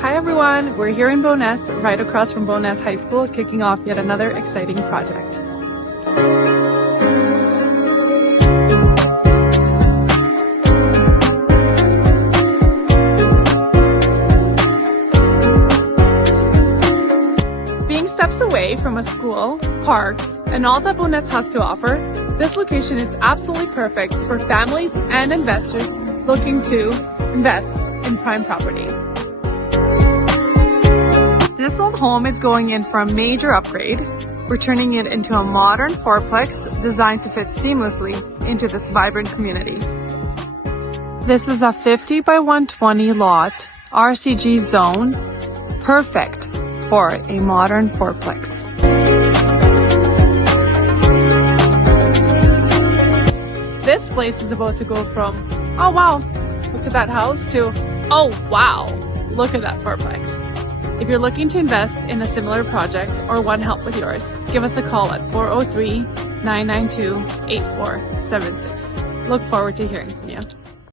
Hi everyone, we're here in Bowness, right across from Bowness High School, kicking off yet another exciting project. Being steps away from a school, parks, and all that Bowness has to offer, this location is absolutely perfect for families and investors looking to invest in prime property. This old home is going in for a major upgrade. We're turning it into a modern fourplex designed to fit seamlessly into this vibrant community. This is a 50 by 120 lot RCG zone, perfect for a modern fourplex. This place is about to go from, oh wow, look at that house, to, oh wow, look at that fourplex. If you're looking to invest in a similar project or want help with yours, give us a call at 403-992-8476. Look forward to hearing from you.